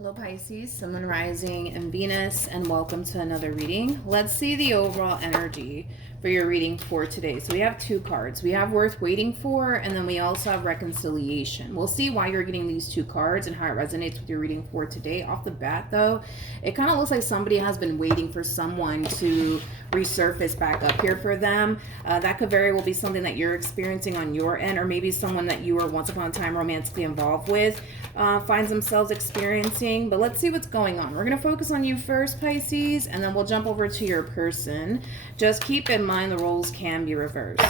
Hello Pisces, Sun, Moon, Rising, and Venus, and welcome to another reading. Let's see the overall energy for your reading for today. So we have two cards. We have Worth Waiting For, and then we also have Reconciliation. We'll see why you're getting these two cards and how it resonates with your reading for today. Off the bat though, it kind of looks like somebody has been waiting for someone to resurface back up here for them. That could very well be something that you're experiencing on your end, or maybe someone that you were once upon a time romantically involved with finds themselves experiencing. But let's see what's going on. We're going to focus on you first, Pisces, and then we'll jump over to your person. Just keep in mind the roles can be reversed.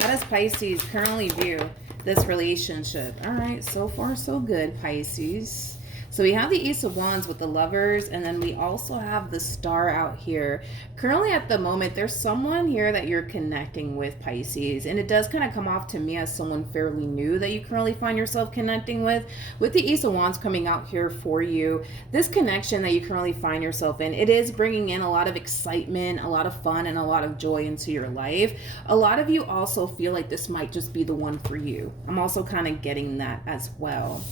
How does Pisces currently view this relationship? All right, so far so good, Pisces. So we have the Ace of Wands with the Lovers, and then we also have the Star out here. Currently at the moment, there's someone here that you're connecting with, Pisces, and it does kind of come off to me as someone fairly new that you currently find yourself connecting with. With the Ace of Wands coming out here for you, this connection that you currently find yourself in, it is bringing in a lot of excitement, a lot of fun, and a lot of joy into your life. A lot of you also feel like this might just be the one for you. I'm also kind of getting that as well.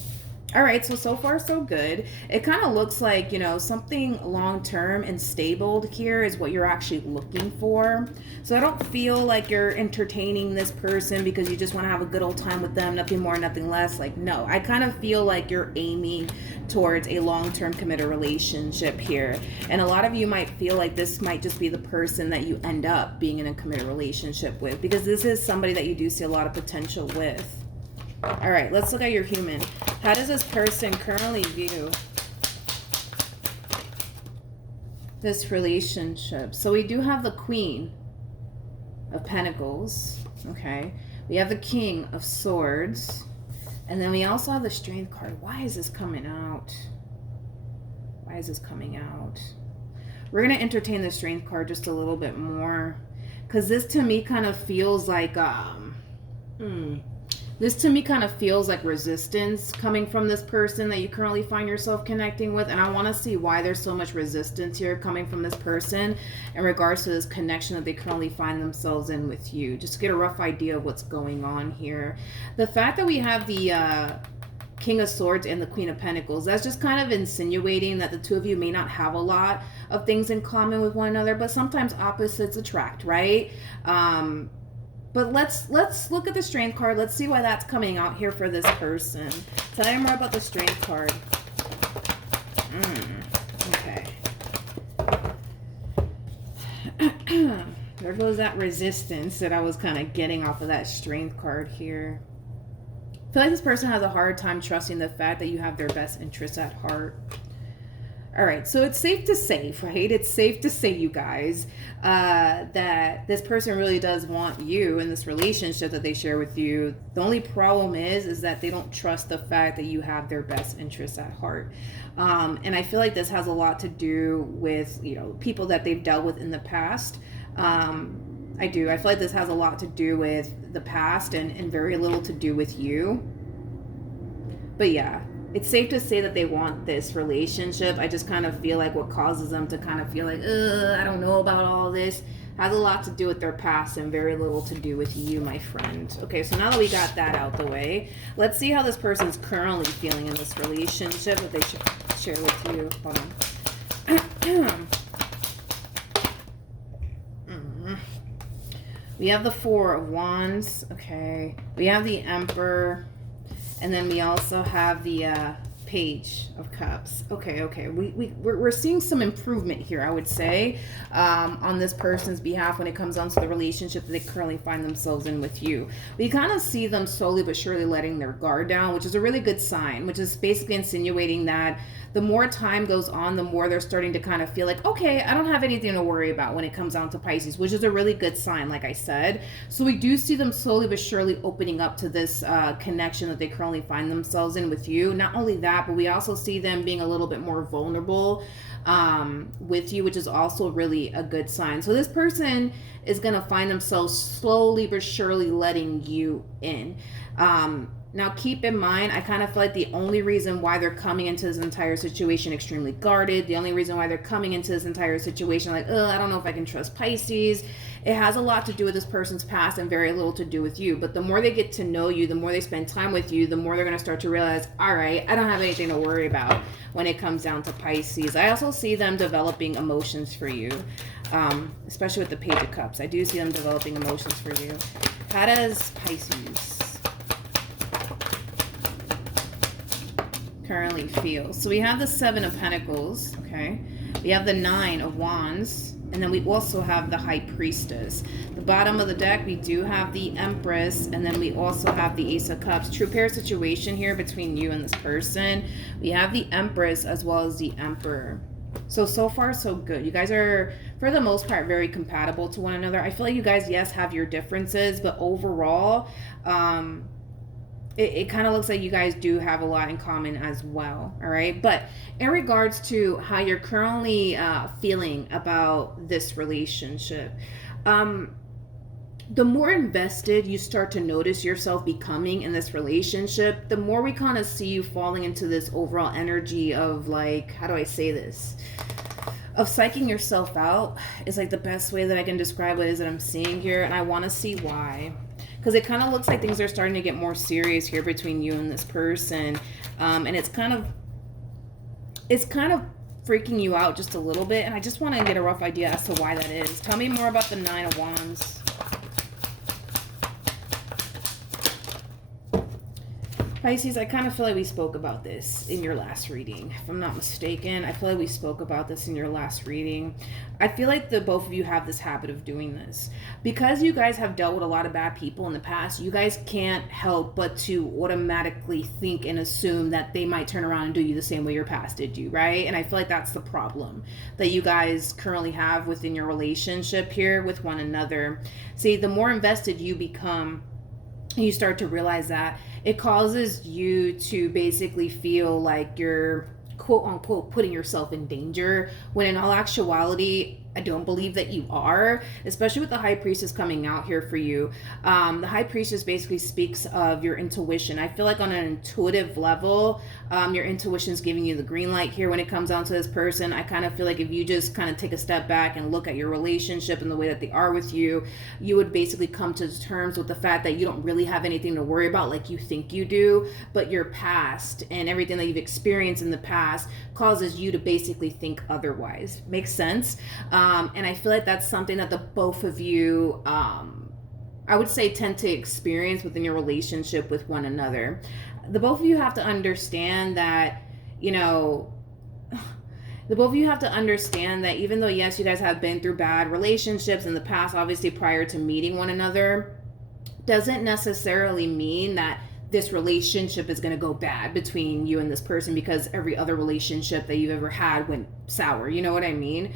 All right, so far so good. It kind of looks like, you know, something long-term and stable here is what you're actually looking for. So I don't feel like you're entertaining this person because you just want to have a good old time with them, nothing more, nothing less. Like, no, I kind of feel like you're aiming towards a long-term committed relationship here. And a lot of you might feel like this might just be the person that you end up being in a committed relationship with, because this is somebody that you do see a lot of potential with. All right, let's look at your human. How does this person currently view this relationship? So we do have the Queen of Pentacles, okay? We have the King of Swords, and then we also have the Strength card. Why is this coming out? Why is this coming out? We're going to entertain the Strength card just a little bit more, because this to me kind of feels like this to me kind of feels like resistance coming from this person that you currently find yourself connecting with. And I want to see why there's so much resistance here coming from this person in regards to this connection that they currently find themselves in with you. Just to get a rough idea of what's going on here. The fact that we have the King of Swords and the Queen of Pentacles, that's just kind of insinuating that the two of you may not have a lot of things in common with one another, but sometimes opposites attract, right? But let's look at the Strength card. Let's see why that's coming out here for this person. Tell me more about the Strength card. Okay. There goes that resistance that I was kind of getting off of that Strength card here. I feel like this person has a hard time trusting the fact that you have their best interests at heart. All right, so it's safe to say, right? It's safe to say, you guys, that this person really does want you in this relationship that they share with you. The only problem is that they don't trust the fact that you have their best interests at heart. And I feel like this has a lot to do with, you know, people that they've dealt with in the past. I feel like this has a lot to do with the past and very little to do with you. But yeah. It's safe to say that they want this relationship. I just kind of feel like what causes them to kind of feel like, I don't know about all this, has a lot to do with their past and very little to do with you, my friend. Okay, so now that we got that out the way, let's see how this person's currently feeling in this relationship that they should share with you. Hold on. We have the Four of Wands. Okay. We have the Emperor. And then we also have the Page of Cups. Okay. We're seeing some improvement here, I would say, on this person's behalf when it comes down to the relationship that they currently find themselves in with you. We kind of see them slowly but surely letting their guard down, which is a really good sign, which is basically insinuating that the more time goes on, the more they're starting to kind of feel like, okay, I don't have anything to worry about when it comes down to Pisces, which is a really good sign, like I said. So we do see them slowly but surely opening up to this connection that they currently find themselves in with you. Not only that, but we also see them being a little bit more vulnerable with you, which is also really a good sign. So this person is going to find themselves slowly but surely letting you in. Now, keep in mind, I kind of feel like the only reason why they're coming into this entire situation extremely guarded, the only reason why they're coming into this entire situation like, I don't know if I can trust Pisces, it has a lot to do with this person's past and very little to do with you. But the more they get to know you, the more they spend time with you, the more they're going to start to realize, all right, I don't have anything to worry about when it comes down to Pisces. I also see them developing emotions for you, especially with the Page of Cups. I do see them developing emotions for you. How does Pisces currently feel? So we have the Seven of Pentacles, okay? We have the Nine of Wands, and then we also have the High Priestess. The bottom of the deck, we do have the Empress, and then we also have the Ace of Cups. True pair situation here between you and this person. We have the Empress as well as the Emperor. So far, so good. You guys are, for the most part, very compatible to one another. I feel like you guys, yes, have your differences, but overall, it kind of looks like you guys do have a lot in common as well, all right? But in regards to how you're currently feeling about this relationship, the more invested you start to notice yourself becoming in this relationship, the more we kind of see you falling into this overall energy of like, how do I say this? Of psyching yourself out is like the best way that I can describe it is that I'm seeing here, and I want to see why. Because it kind of looks like things are starting to get more serious here between you and this person. And it's kind of freaking you out just a little bit. And I just want to get a rough idea as to why that is. Tell me more about the Nine of Wands. Pisces, I kind of feel like we spoke about this in your last reading. If I'm not mistaken, I feel like we spoke about this in your last reading. I feel like the both of you have this habit of doing this. Because you guys have dealt with a lot of bad people in the past, you guys can't help but to automatically think and assume that they might turn around and do you the same way your past did you, right? And I feel like that's the problem that you guys currently have within your relationship here with one another. See, the more invested you become, you start to realize that it causes you to basically feel like you're quote unquote putting yourself in danger, when in all actuality I don't believe that you are, especially with the High Priestess coming out here for you. The High Priestess basically speaks of your intuition. I feel like on an intuitive level, your intuition is giving you the green light here when it comes down to this person. I kind of feel like if you just kind of take a step back and look at your relationship and the way that they are with you, you would basically come to terms with the fact that you don't really have anything to worry about like you think you do, but your past and everything that you've experienced in the past causes you to basically think otherwise. Makes sense? And I feel like that's something that the both of you, I would say, tend to experience within your relationship with one another. The both of you have to understand that, the both of you have to understand that even though, yes, you guys have been through bad relationships in the past, obviously prior to meeting one another, doesn't necessarily mean that this relationship is going to go bad between you and this person because every other relationship that you've ever had went sour. You know what I mean?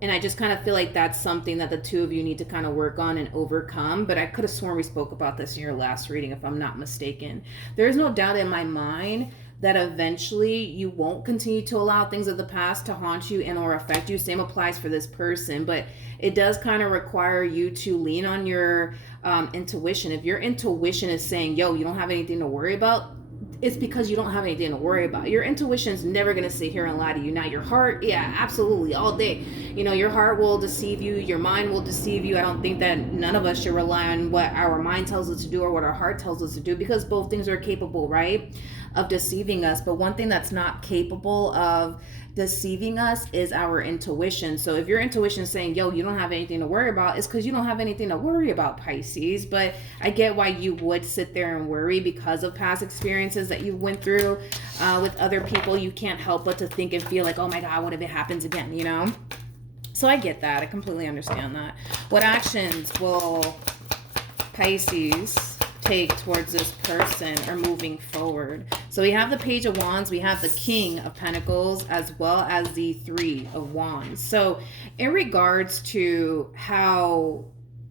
And I just kind of feel like that's something that the two of you need to kind of work on and overcome. But I could have sworn we spoke about this in your last reading, if I'm not mistaken. There is no doubt in my mind that eventually you won't continue to allow things of the past to haunt you and or affect you. Same applies for this person, but it does kind of require you to lean on your intuition. If your intuition is saying, yo, you don't have anything to worry about, it's because you don't have anything to worry about. Your intuition's never going to sit here and lie to you. Now, your heart, yeah, absolutely, all day. Your heart will deceive you. Your mind will deceive you. I don't think that none of us should rely on what our mind tells us to do or what our heart tells us to do, because both things are capable, right, of deceiving us. But one thing that's not capable of deceiving us is our intuition. So if your intuition is saying, yo, you don't have anything to worry about, it's because you don't have anything to worry about, Pisces. But I get why you would sit there and worry because of past experiences that you went through with other people. You can't help but to think and feel like, oh my God, what if it happens again, So I get that. I completely understand that. What actions will Pisces take towards this person or moving forward? So we have the Page of Wands, we have the King of Pentacles, as well as the Three of Wands. So in regards to how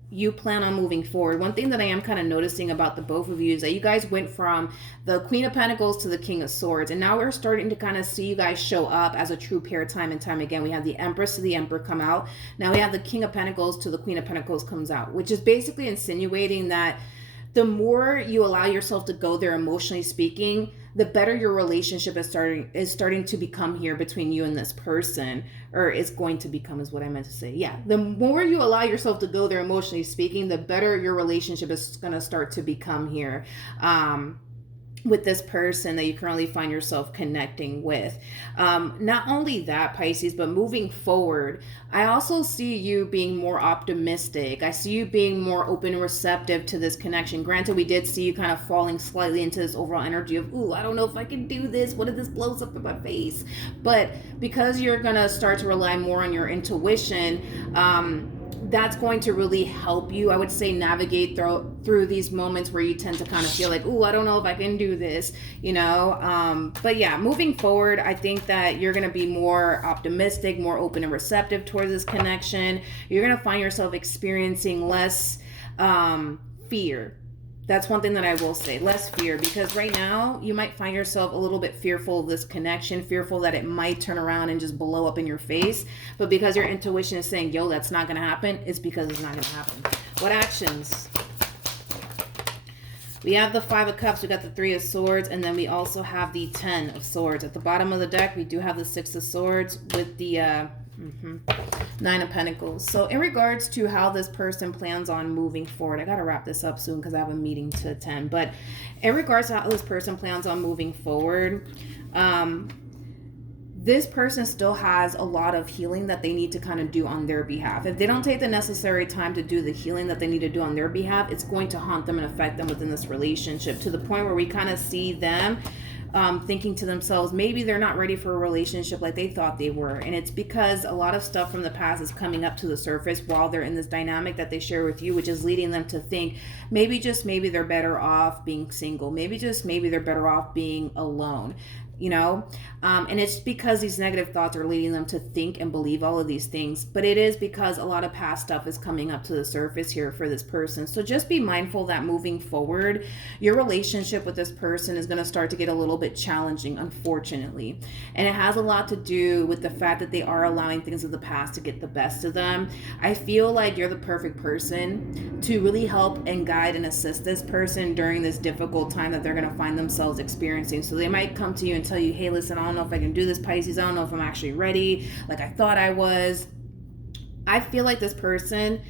you plan on moving forward, one thing that I am kind of noticing about the both of you is that you guys went from the Queen of Pentacles to the King of Swords, and now we're starting to kind of see you guys show up as a true pair time and time again. We have the Empress to the Emperor come out. Now we have the King of Pentacles to the Queen of Pentacles comes out, which is basically insinuating that the more you allow yourself to go there emotionally speaking, the better your relationship is starting to become here between you and this person, or it's going to become, is what I meant to say. Yeah, the more you allow yourself to go there emotionally speaking, the better your relationship is going to start to become here. With this person that you currently find yourself connecting with. Not only that, Pisces, but moving forward, I also see you being more optimistic. I see you being more open and receptive to this connection. Granted, we did see you kind of falling slightly into this overall energy of, ooh, I don't know if I can do this. What if this blows up in my face? But because you're going to start to rely more on your intuition, that's going to really help you, I would say, navigate through these moments where you tend to kind of feel like, oh, I don't know if I can do this, you know. But yeah, moving forward, I think that you're going to be more optimistic, more open and receptive towards this connection. You're going to find yourself experiencing less fear. That's one thing that I will say, less fear, because right now you might find yourself a little bit fearful of this connection, fearful that it might turn around and just blow up in your face. But because your intuition is saying, yo, that's not going to happen, it's because it's not going to happen. What actions? We have the 5 of Cups, we got the 3 of Swords, and then we also have the 10 of Swords. At the bottom of the deck, we do have the 6 of Swords with the 9 of Pentacles. So in regards to how this person plans on moving forward, I gotta wrap this up soon because I have a meeting to attend, but in regards to how this person plans on moving forward, this person still has a lot of healing that they need to kind of do on their behalf. If they don't take the necessary time to do the healing that they need to do on their behalf, it's going to haunt them and affect them within this relationship, to the point where we kind of see them thinking to themselves, maybe they're not ready for a relationship like they thought they were. And it's because a lot of stuff from the past is coming up to the surface while they're in this dynamic that they share with you, which is leading them to think maybe, just maybe, they're better off being single. Maybe, just maybe, they're better off being alone. You know, and it's because these negative thoughts are leading them to think and believe all of these things. But it is because a lot of past stuff is coming up to the surface here for this person. So just be mindful that moving forward, your relationship with this person is going to start to get a little bit challenging, unfortunately. And it has a lot to do with the fact that they are allowing things of the past to get the best of them. I feel like you're the perfect person to really help and guide and assist this person during this difficult time that they're going to find themselves experiencing. So they might come to you and tell you, hey, listen, I don't know if I can do this, Pisces. I don't know if I'm actually ready like I thought I was. I feel like this person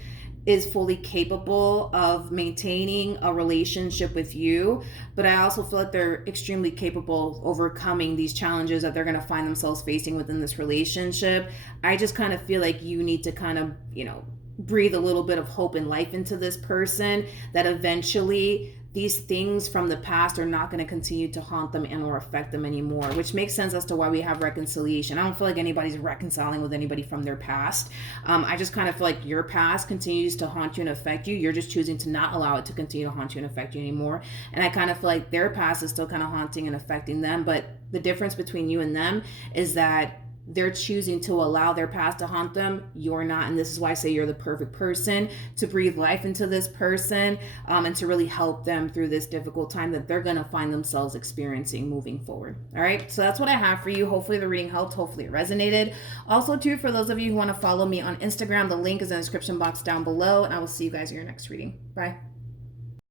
is fully capable of maintaining a relationship with you, but I also feel like they're extremely capable of overcoming these challenges that they're going to find themselves facing within this relationship. I just kind of feel like you need to kind of, you know, breathe a little bit of hope and life into this person, that eventually these things from the past are not going to continue to haunt them and or affect them anymore, which makes sense as to why we have reconciliation. I don't feel like anybody's reconciling with anybody from their past. I just kind of feel like your past continues to haunt you and affect you. You're just choosing to not allow it to continue to haunt you and affect you anymore. And I kind of feel like their past is still kind of haunting and affecting them. But the difference between you and them is that they're choosing to allow their past to haunt them. You're not. And this is why I say you're the perfect person to breathe life into this person, and to really help them through this difficult time that they're going to find themselves experiencing moving forward. All right. So that's what I have for you. Hopefully the reading helped. Hopefully it resonated. Also, too, for those of you who want to follow me on Instagram, the link is in the description box down below. And I will see you guys in your next reading. Bye.